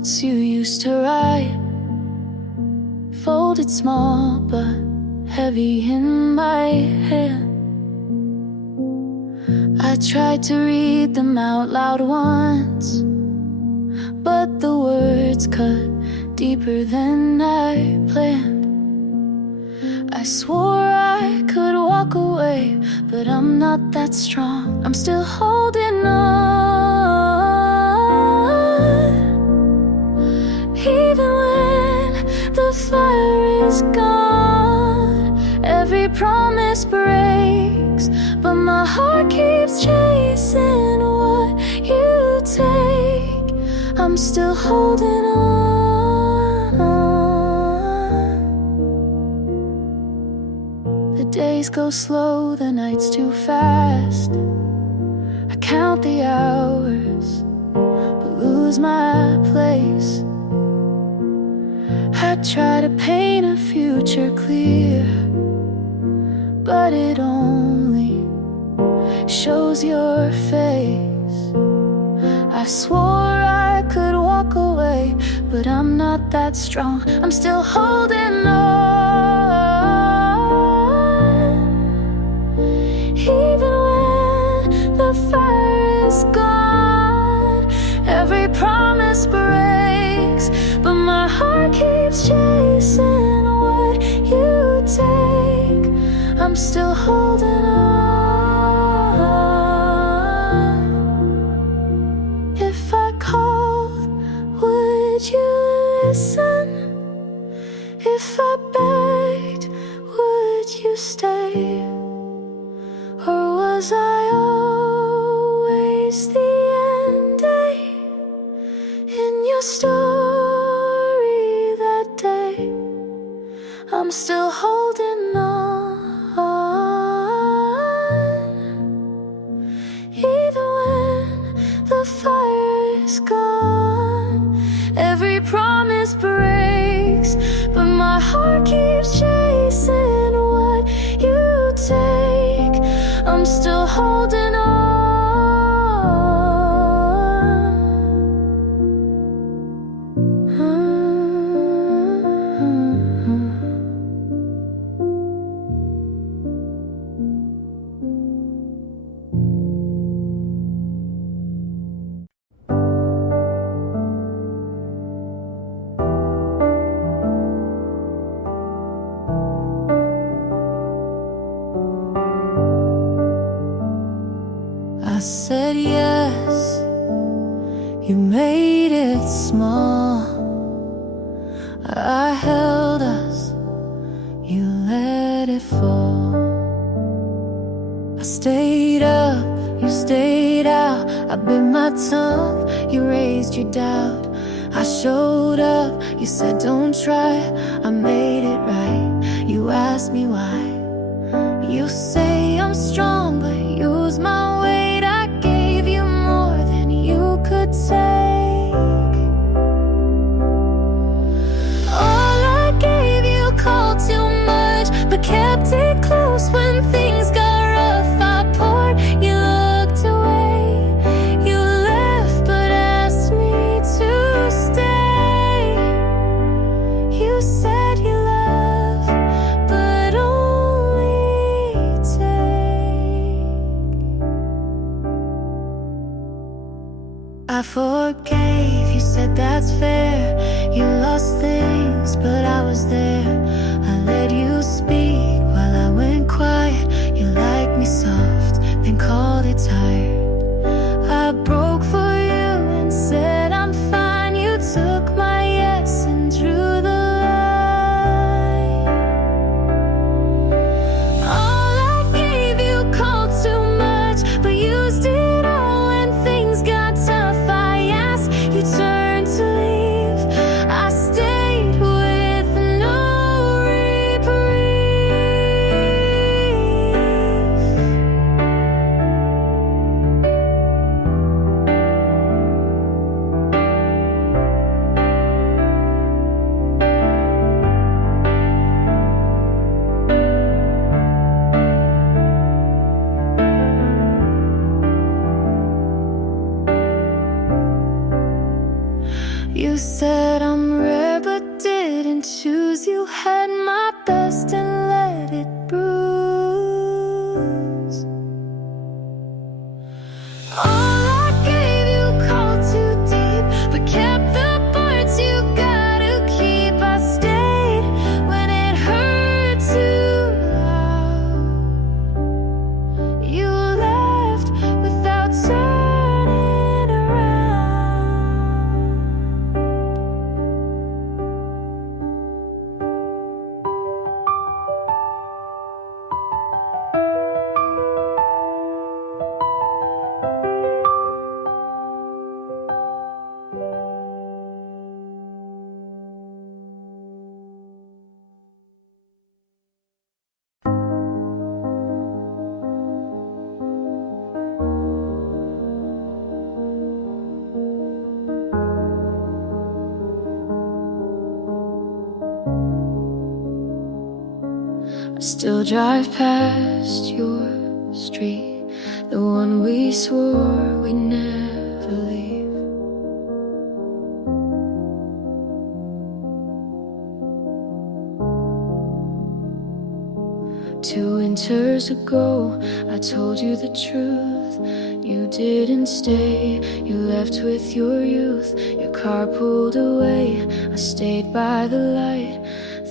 boots you used to ride, folded small but heavy in my hand. I tried to read them out loud once, but the words cut deeper than I planned. I swore I could walk away, but I'm not that strong. I'm still holding on, even when the fire is gone. Every promise breaks, but my heart keeps chasing what you take. I'm still holding on. The days go slow, the nights too fast. I count the hours, but lose my place. I try to paint a future clear, but it only shows your face. I swore I could walk away, but I'm not that strong. I'm still holding on, even when the fire is gone. Every promise breaks, but my heart keeps chasing what you take. I'm still holding on. If I called, would you listen? If I begged, would you stay? Or was I always the ending in your story that day? I'm still holding on, even when the fire is gone. Every promise breaks, but my heart keeps chasing what you take. I'm still holding on. I said yes, you made it small. I held us, you let it fall. I stayed up, you stayed out. I bit my tongue, you raised your doubt. I showed up, you said don't try. I made it right, you asked me why. You say I'm strong, but use my weight. I gave you more than you could take. All I gave you called too much, but kept it close when things got rough. I poured, you looked away. You left, but asked me to stay. You said you love, but only take. I forgave, you said that's fair. You lost things, but I was there. I let you speak while I went quiet. You liked me soft, then called it tired. I broke for you and said I'm fine. You took my yes and drew the line. All I gave you called too much, but used it all when things got tough. I asked, you turned to leave. Still drive past your street, the one we swore we'd never leave. 2 winters ago, I told you the truth. You didn't stay, you left with your youth. Your car pulled away, I stayed by the light,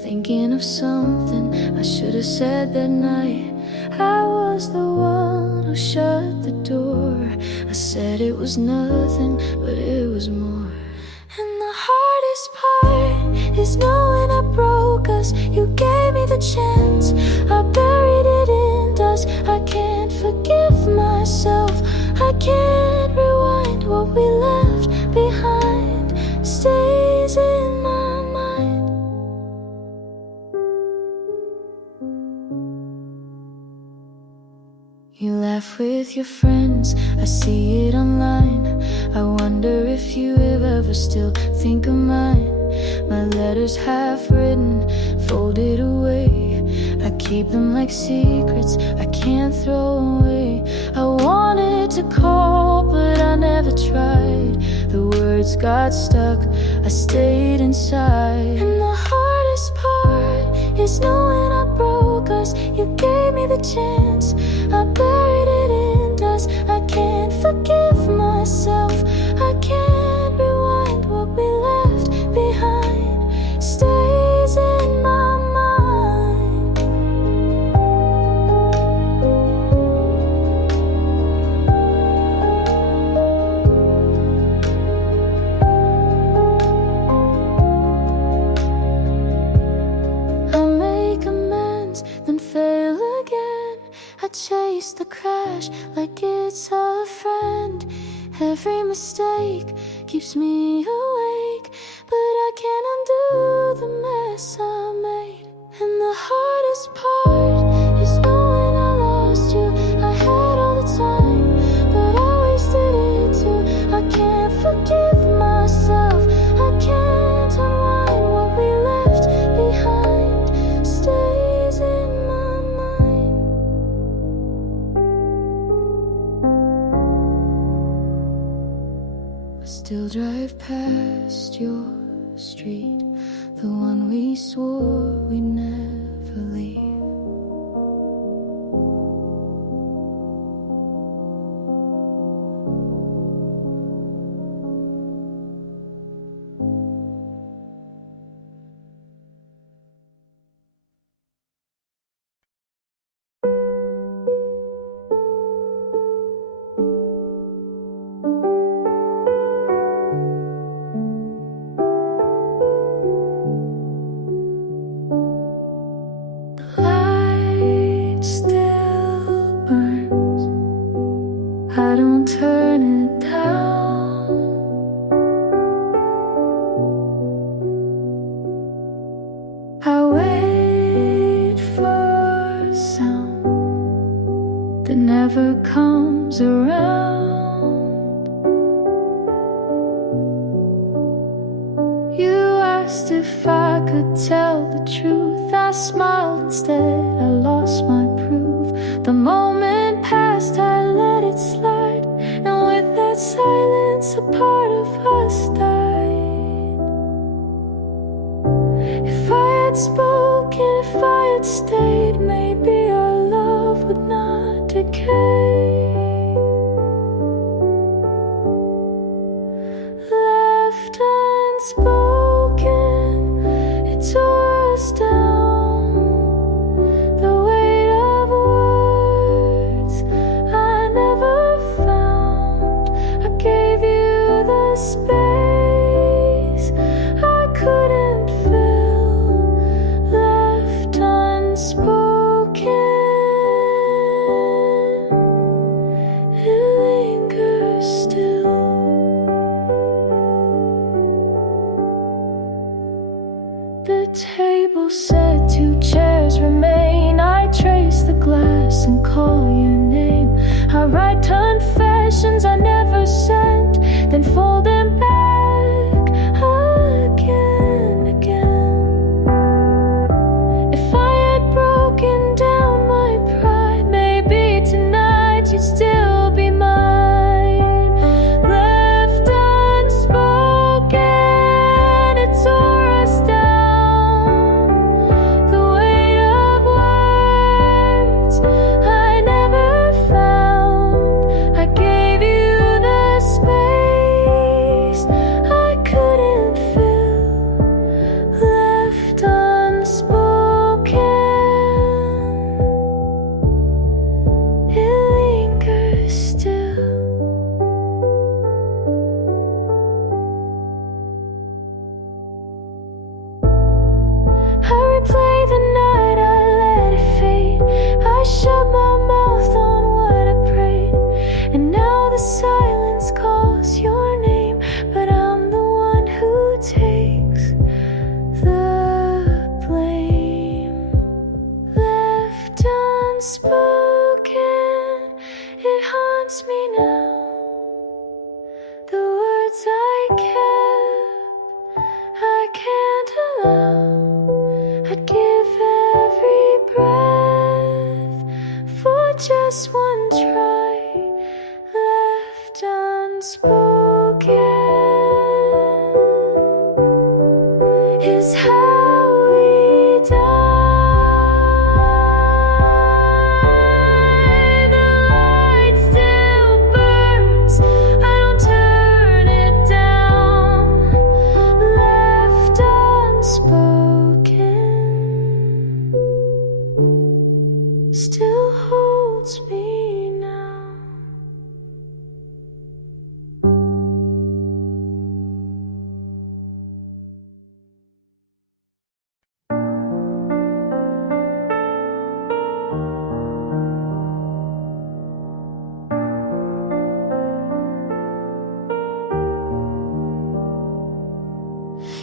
thinking of something I should have said that night. I was the one who shut the door. I said it was nothing, but it was more. And the hardest part is knowing I broke us. You gave me the chance, I buried it in dust. I can't forgive myself, I can't rewind. What we left behind stays in my mind. You laugh with your friends, I see it online. I wonder if you ever still think of mine. My letters half written, folded away. I keep them like secrets I can't throw away. I wanted to call, but I never tried. The words got stuck, I stayed inside. And the hardest part is knowing I broke us. You gave me the chance, I buried it in dust. I can't forgive myself, I can't rewind. What we left behind stays in my mind. I make amends, then fail again. I chase the crash like it's a friend. Every mistake keeps me awake, but I can't undo the mess I made. And the hardest part is knowing I lost you. I had all the time, but I wasted it too. I can't forgive myself, I can't unwind. What we left behind stays in my mind. I still drive past your street, the one we swore we'd never leave. I don't turn it down. I wait for a sound that never comes around. You asked if I could tell the truth. I smiled instead, I lost my proof. The moment passed, I let it slide, and with that silence a part of us died. If I had spoken, if I had stayed, maybe our love would not decay. Left unspoken, it tore us down. The weight of words I never found. I gave you the space I couldn't fill. Left unspoken, it lingers still. The table set, 2 chairs remain. I trace the glass and call your name. I write confessions I never sent, then fold them back again. If I had broken just one try left unspoken is how we die. The light still burns, I don't turn it down. Left unspoken still holds me now.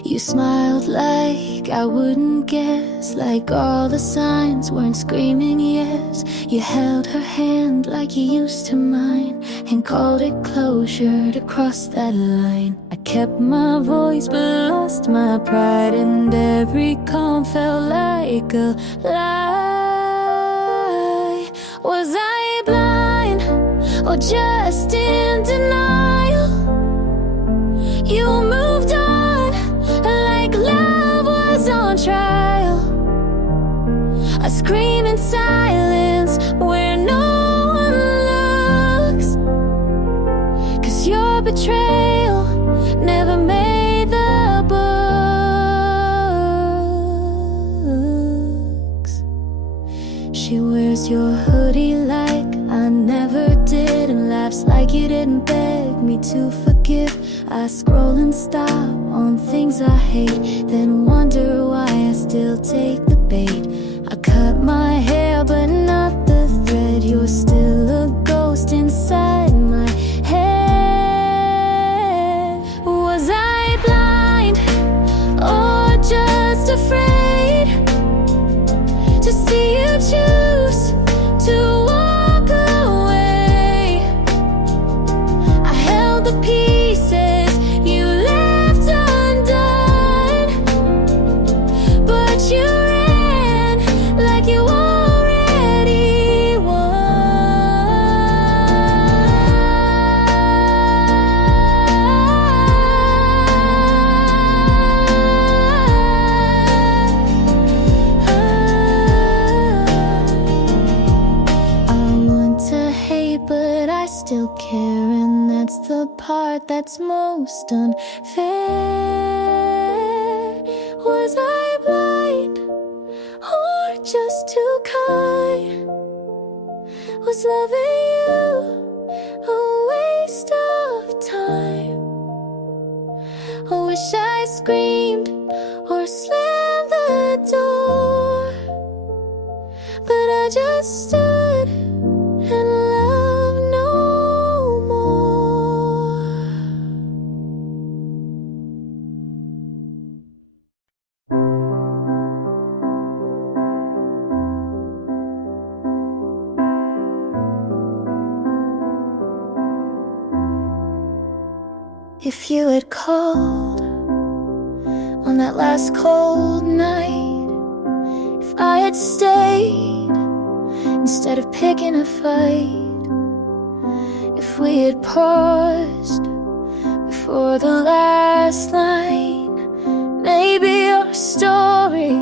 You smiled like I wouldn't guess, like all the signs weren't screaming yes. You held her hand like you used to mine and called it closure to cross that line. I kept my voice but lost my pride, and every calm felt like a lie. Was I blind or just in denial? You moved on like love was on trial. I scream in silence where no one looks, 'cause your betrayal never made the books. She wears your hoodie like I never did, and laughs like you didn't beg me to forgive. I scroll and stop on things I hate, then wonder why I still take the bait. I cut my hair but not the thread. You're still a ghost inside my head. Was I blind or just afraid to see you choose to walk away? I held the pieces you left undone, but you ran like you already won. I want to hate, but I still care, and that's the part that's most unfair. Was I blind or just too kind? Was loving you a waste of time? I wish I screamed or slammed the door, but I just stood and loved no more. If you had called on that last cold night, if I had stayed instead of picking a fight, if we had paused before the last line, maybe our story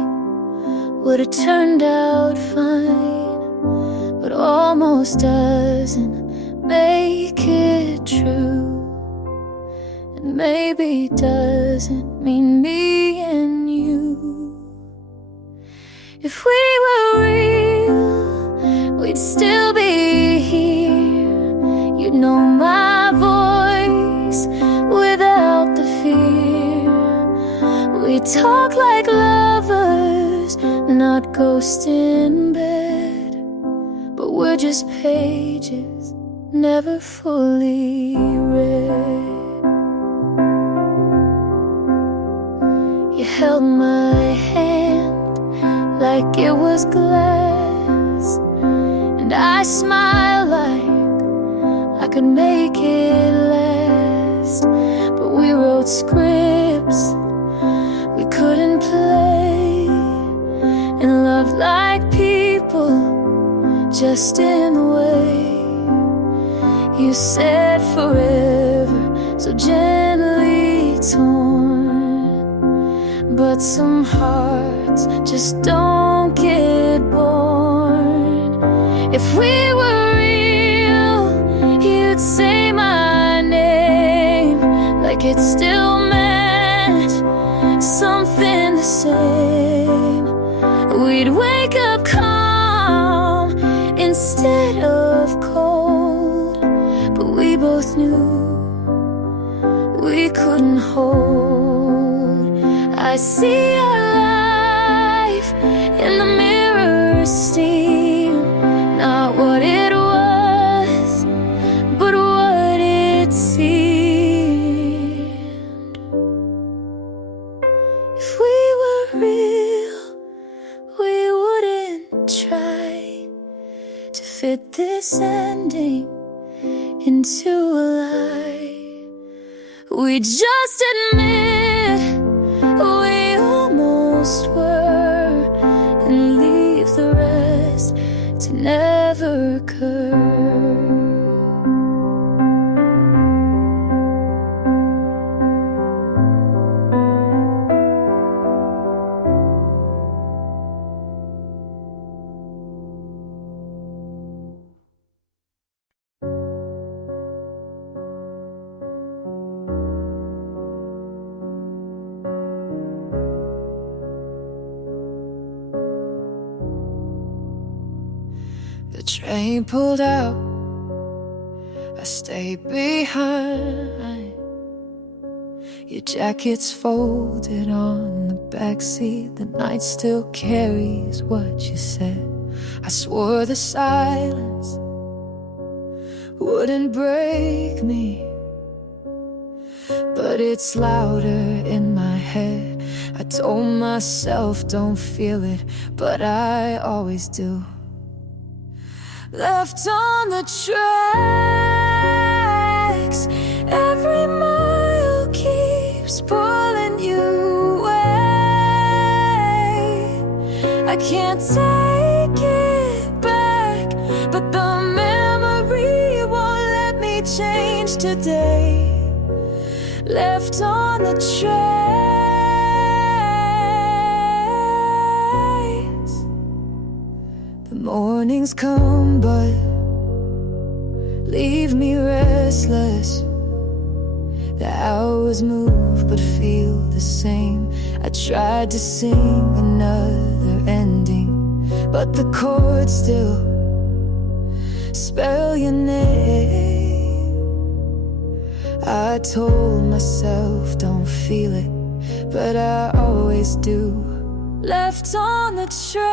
would have turned out fine. But almost doesn't make it true, and maybe doesn't mean me and you. If we were real, we'd still be here. You'd know my voice without the fear. We talk like lovers, not ghosts in bed, but we're just pages never fully read. You held my hand like it was glass, and I smiled like I could make it last. But we wrote scripts we couldn't play, and loved like people just in the way you said forever, so gently torn. But some hearts just don't get born. If we were real, you'd say my name like it still meant something the same. We'd wake up calm instead of cold, but we both knew we couldn't hold. I see our life in the mirror steam, not what it was, but what it seemed. If we were real, we wouldn't try to fit this ending into a lie. We just admit we almost were, and leave the rest to never occur. The train pulled out, I stayed behind. Your jacket's folded on the backseat. The night still carries what you said. I swore the silence wouldn't break me, but it's louder in my head. I told myself don't feel it, but I always do. Left on the tracks, every mile keeps pulling you away. I can't take it back, but the memory won't let me change today. Left on the tracks. The mornings come but leave me restless. The hours move but feel the same. I tried to sing another ending, but the chords still spell your name. I told myself don't feel it, but I always do. Left on the tracks,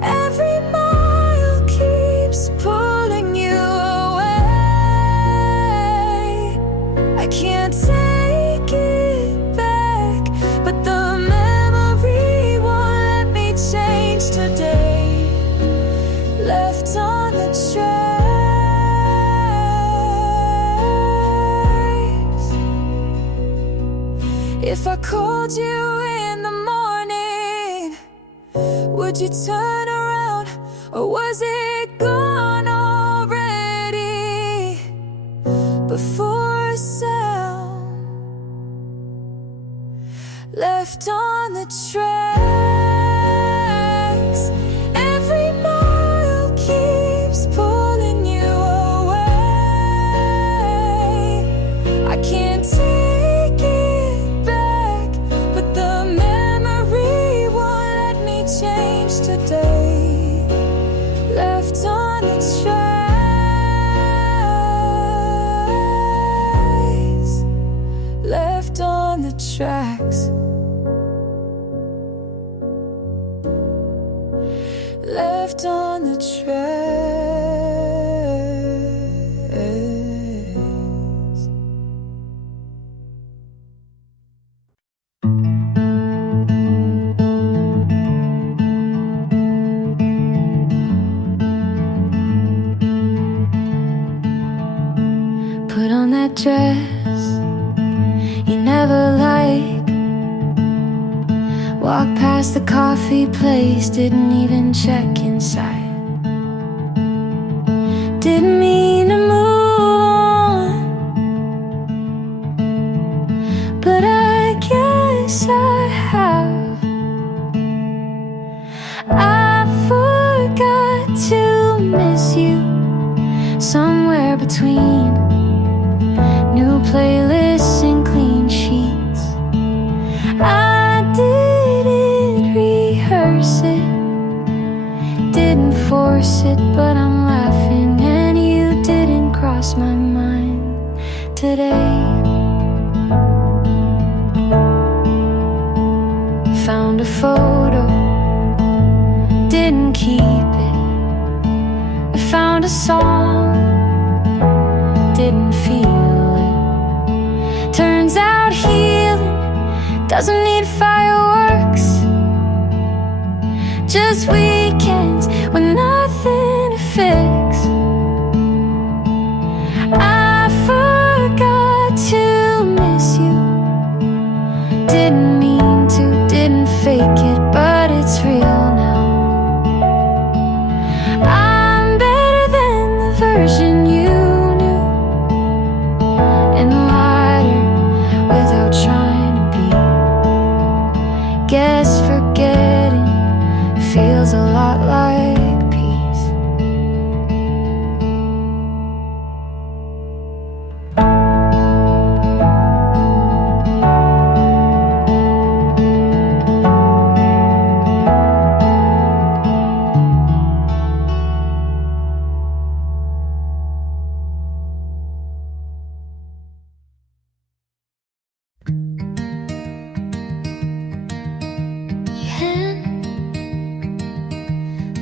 every mile keeps pulling you away. I can't take it back, but the memory won't let me change today. Left on the tracks. If I called you in the morning, would you turn around, or was it gone already? Before a sound, left on the tracks. Every mile keeps pulling you away. I can't take it back, but the memory won't let me change today. Left on the tracks. Left on the tracks. Walked past the coffee place, didn't even check inside. Didn't mean to move on, but I guess I have. I forgot to miss you somewhere between new playlists and clean sheets. I didn't rehearse it, didn't force it, but I'm laughing, and you didn't cross my mind today. Found a photo, didn't keep it. I found a song, didn't feel it. Turns out healing doesn't need fireworks, just weekends with nothing to fix. I forgot to miss you, didn't mean to, didn't fake it, but it's real now. I'm better than the version you knew, and lighter without trying to be. Guess forgetting feels a lot like peace.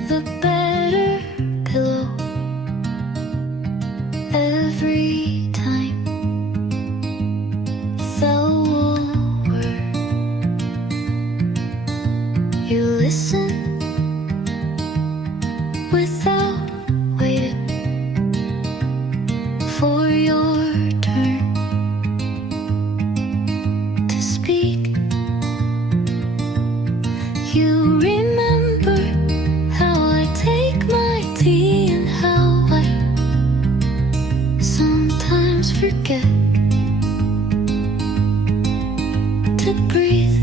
The better pillow every time you fell over. You listen without waiting for your turn to speak. You remember how I take my tea and how I sometimes forget to breathe.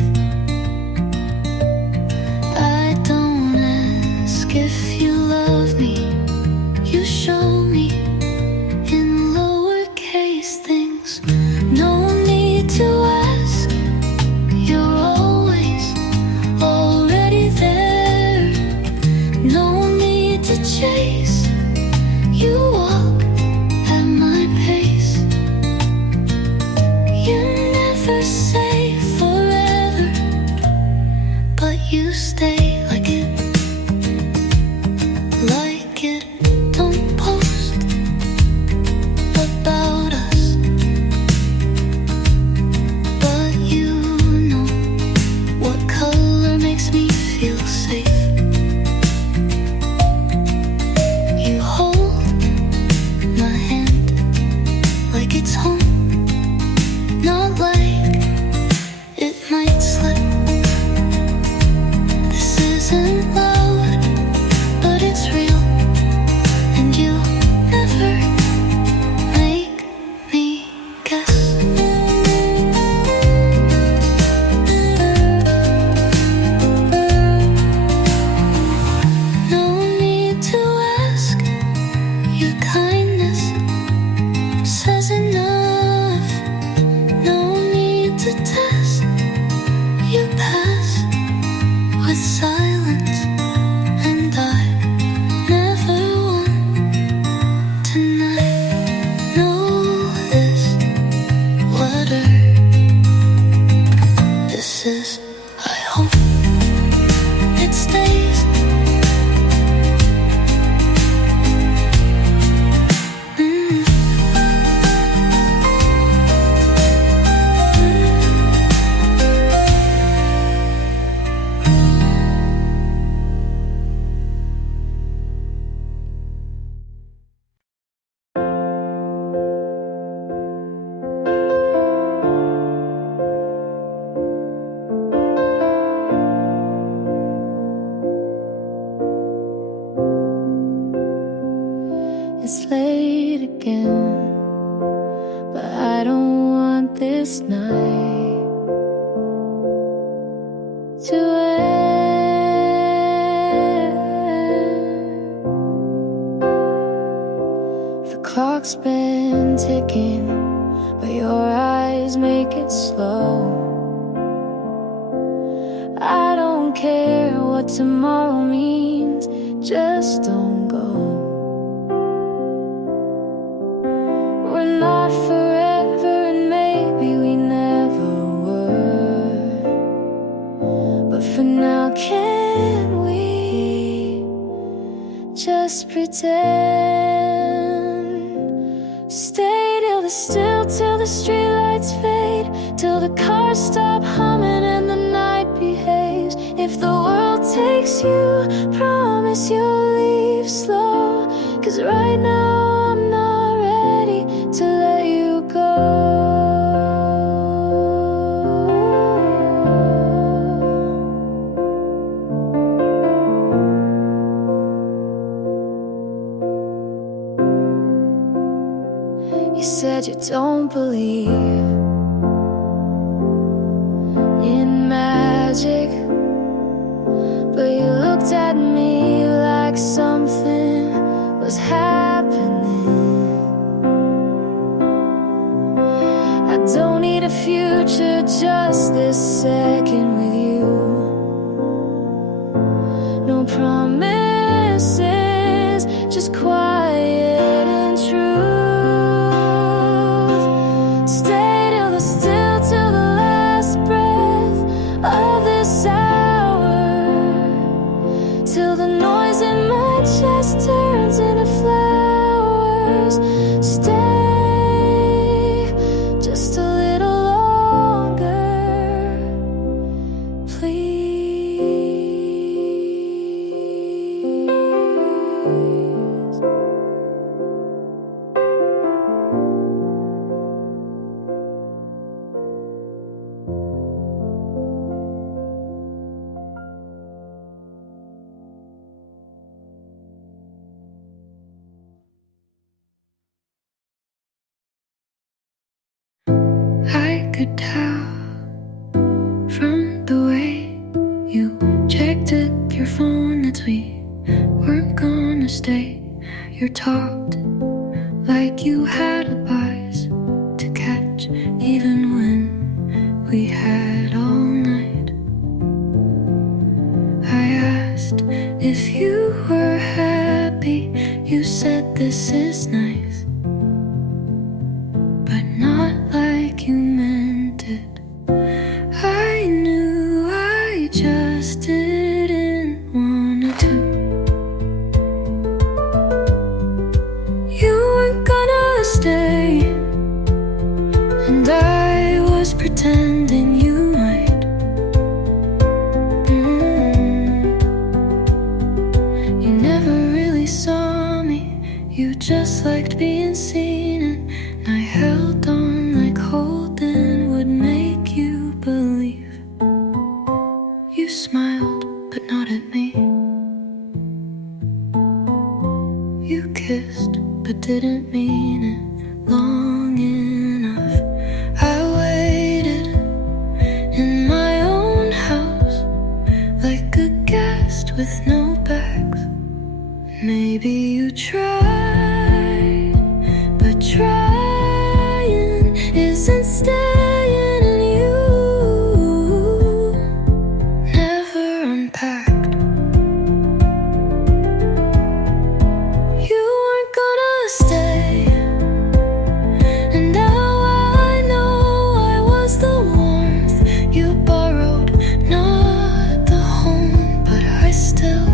I don't ask if you love me, you show me in lowercase things. No need to ask, you're always already there. No need to chase, you walk at my pace. You never say forever, but you stay like it, like it. Don't post about us, but you know what color makes me feel safe. You hold my hand like it's home, not like it might slip. This isn't loud, but it's real, and you never make me guess. No need to ask, your kindness says enough. No need to test, you pass with silence, and I never want to not know this. Whatever this is, I hope it stays. it's late again, but I don't want this night to end. The clock's been ticking, but your eyes make it slow. I don't care what tomorrow means, just don't go. We're not forever, and maybe we never were, but for now, can we just pretend? Stay till the streetlights fade, till the cars stop humming and the night behaves. If the world takes you, promise you'll leave slow, 'cause right now I'm not ready to let you go. You said you don't believe in magic, but you looked at me like something was happening. I don't need a future, just this second with you. No promises, just quiet and true. Till the noise in my chest turns into flowers. Stay just a little longer, please. I could tell from the way you checked up your phone that we weren't gonna stay. You talked like you had a buzz to catch, even when we had all night. I asked if you were happy. You said this is nice, but not like you meant it. I knew I just didn't wanna to. You weren't gonna stay, and I was pretending you might. You never really saw me, you just liked being seen, and I held on like holding would make you believe. You smiled, but not at me. You kissed, but didn't mean it long enough. I waited in my own house like a guest with no bags. Maybe you tried, but trying isn't staying, and you never unpacked. You weren't gonna stay, and now I know I was the warmth you borrowed, not the home, but I still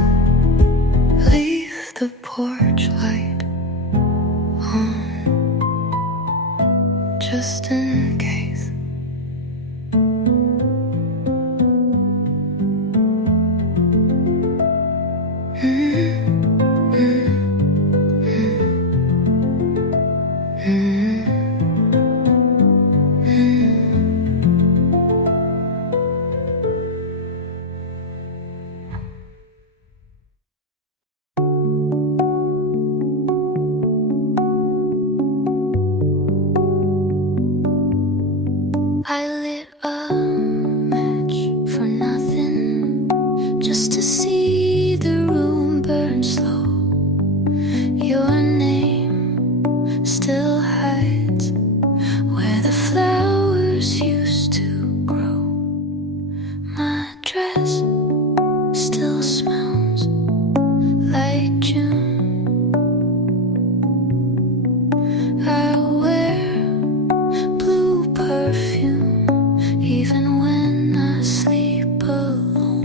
see the room burn slow. Your name still hides where the flowers used to grow. My dress still smells like June. I wear blue perfume even when I sleep alone.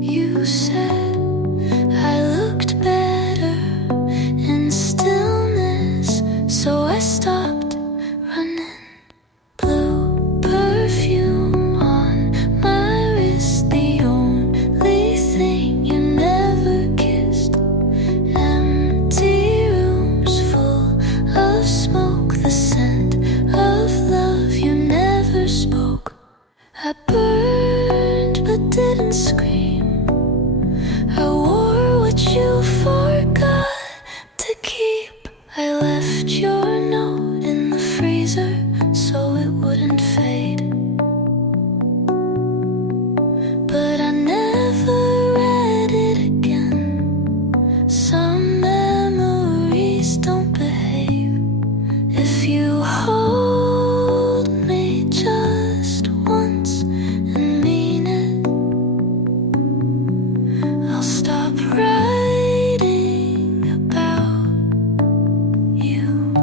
You said I looked better in stillness, so I stopped running. Blue perfume on my wrist, the only thing you never kissed. Empty rooms full of smoke, the scent of love you never spoke. I burned but didn't scream. I wore what you forgot to keep. I left your note in the freezer so it wouldn't fade. But I never read it again. Some memories don't behave. If you hold me just once and mean it, I'll stop writing about you.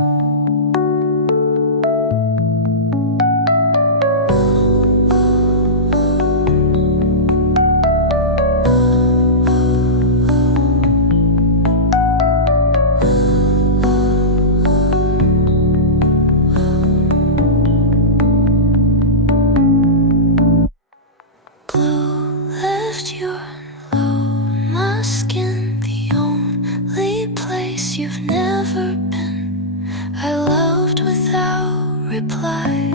Blue left your load, my skin, the only place you've never been. I loved without reply,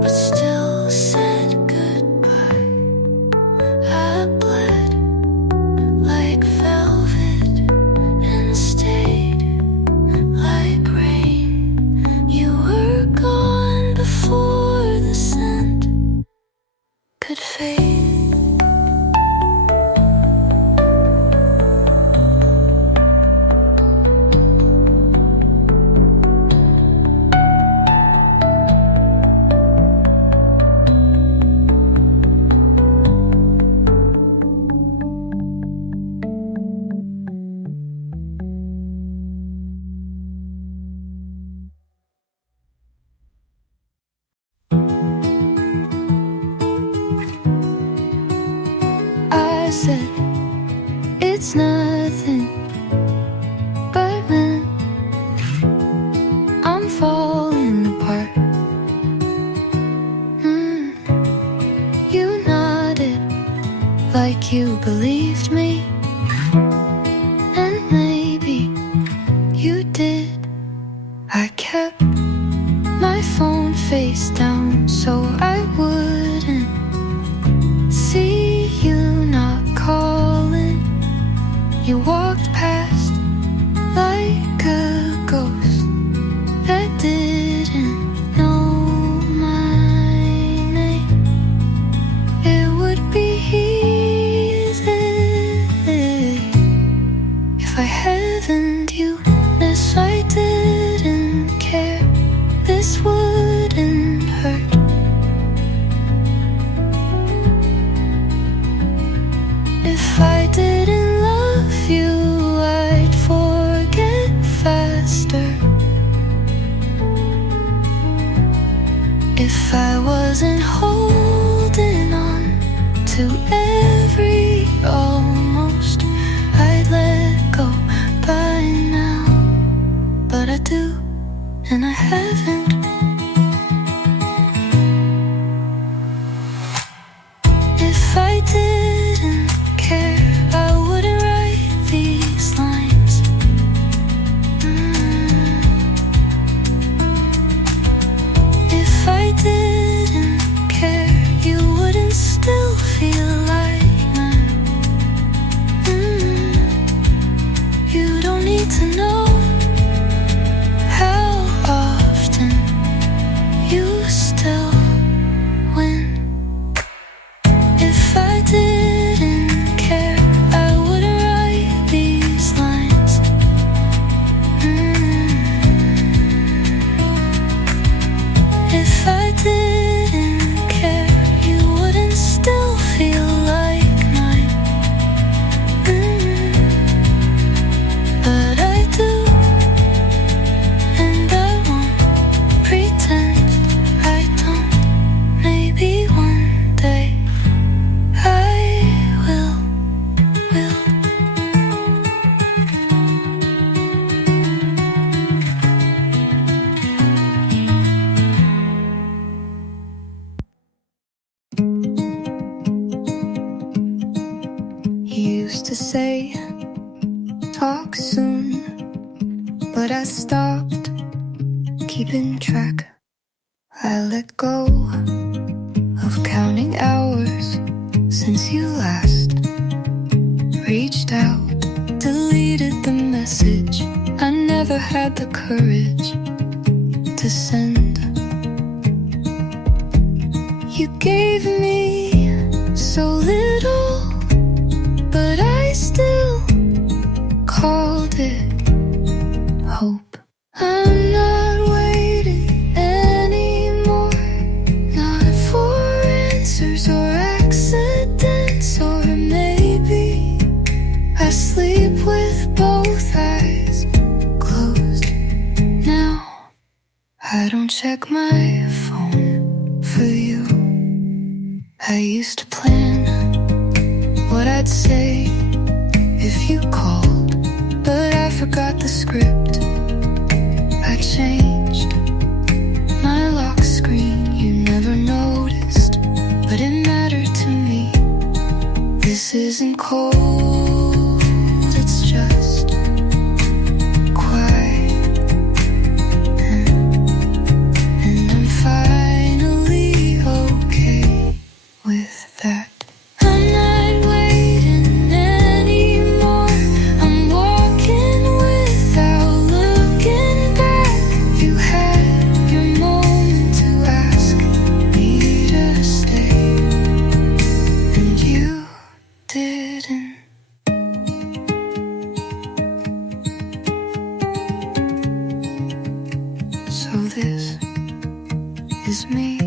but still said goodbye. I bled like velvet and stayed like rain. You were gone before the scent could fade. I said it's nothing but men. I'm falling apart. You nodded like you believed me, and maybe you did. I kept my phone face down so I wouldn't see you not calling. You walked past like a ghost that didn't know my name. It would be easy if I hadn't you. This I didn't care. This wouldn't hurt. If I didn't love you, I'd forget faster. If I wasn't holding on to every almost, I'd let go by now. But I do, and I haven't. If I didn't care, I would used to say, talk soon, but I stopped keeping track. I let go of counting hours since you last reached out, deleted the message I never had the courage to send. You gave me so little, but I still called it hope. I'm not waiting anymore, not for answers or accidents, or maybe I sleep with both eyes closed now. I don't check my phone for you. I used to plan what I'd say if you called, but I forgot the script. I changed my lock screen, you never noticed, but it mattered to me. This isn't cold, it's just quiet, and I'm finally okay with that. I'm not waiting anymore, I'm walking without looking back. You had your moment to ask me to stay, and you didn't. So this is me.